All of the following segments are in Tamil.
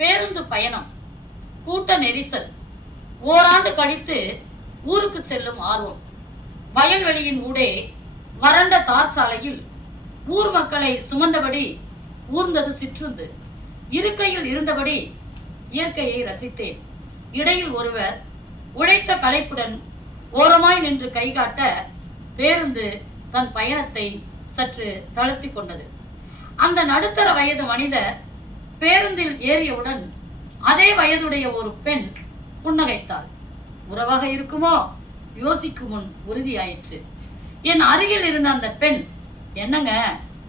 பேருந்து பயணம், கூட்ட நெரிசல், ஓராண்டு கழித்து ஊருக்கு செல்லும் ஆர்வம், வயல்வெளியின் ஊடே வறண்ட தார் சாலையில் ஊர் மக்களை சுமந்தபடி ஊர்ந்தது சிற்றுந்து. இருக்கையில் இருந்தபடி இயற்கையை ரசித்தேன். இடையில் ஒருவர் உழைத்த களைப்புடன் ஓரமாய் நின்று கைகாட்ட பேருந்து தன் பயணத்தை சற்று தளர்த்தி கொண்டது. அந்த நடுத்தர வயது மனிதர் பேருந்தில் ஏறியவுடன் அதே வயதுடைய ஒரு பெண் புன்னகைத்தாள். உறவாக இருக்குமோ யோசிக்கும் முன் உறுதியாயிற்று. என் அருகில் இருந்த அந்த பெண், என்னங்க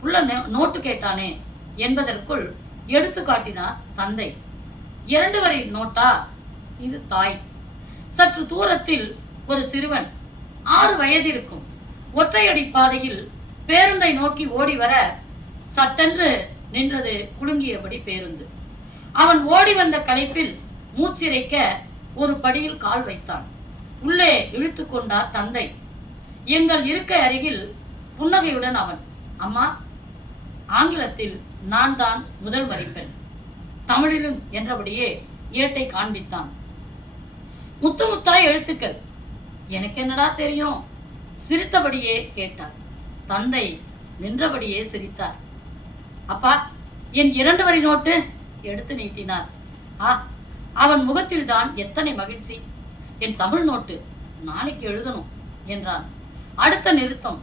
உள்ள நோட்டு கேட்டானே என்பதற்குள் எடுத்து காட்டினார் தந்தை. 2 வரி நோட்டா? இது தாய். சற்று தூரத்தில் ஒரு சிறுவன், 6 வயது இருக்கும், ஒற்றையடி பாதையில் பேருந்தை நோக்கி ஓடி வர சட்டென்று நின்றது குலுங்கியபடி பேருந்து. அவன் ஓடி வந்த களைப்பில் மூச்சிறைக்க ஒரு படியில் கால் வைத்தான். உள்ளே இழுத்து கொண்டார் தந்தை. எங்கள் இருக்கை அருகில் புன்னகையுடன் அவன், அம்மா. ஆங்கிலத்தில் நான் தான் முதல் வரிப்பெண், தமிழிலும் என்றபடியே ஏட்டை காண்பித்தான். முத்து முத்தாய் எழுத்துக்கள். எனக்கு என்னடா தெரியும்? சிரித்தபடியே கேட்டார். தந்தை நின்றபடியே சிரித்தார். அப்பா, என் 2 வரி நோட்டு எடுத்து நீட்டினார். அவன் முகத்தில் தான் எத்தனை மகிழ்ச்சி! என் தமிழ் நோட்டு நாளைக்கு எழுதணும் என்றான். அடுத்த நிறுத்தம்.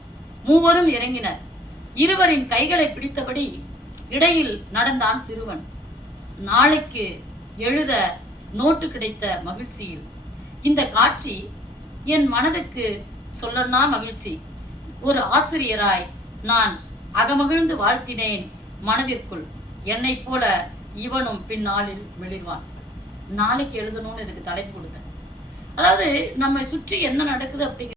மூவரும் இறங்கினர். இருவரின் கைகளை பிடித்தபடி இடையில் நடந்தான் சிறுவன். நாளைக்கு எழுத நோட்டு கிடைத்த மகிழ்ச்சியில் இந்த காட்சி என் மனதுக்கு சொல்லனா மகிழ்ச்சி. ஒரு ஆசிரியராய் நான் அகமகிழ்ந்து வாழ்த்தினேன் மனதிற்குள். என்னை போல இவனும் பின்னாளில் வெளிர்வான். நாளைக்கு எழுதணும்னு இதுக்கு தலைப்பு கொடுத்தேன். அதாவது நம்ம சுற்றி என்ன நடக்குது அப்படிங்கிற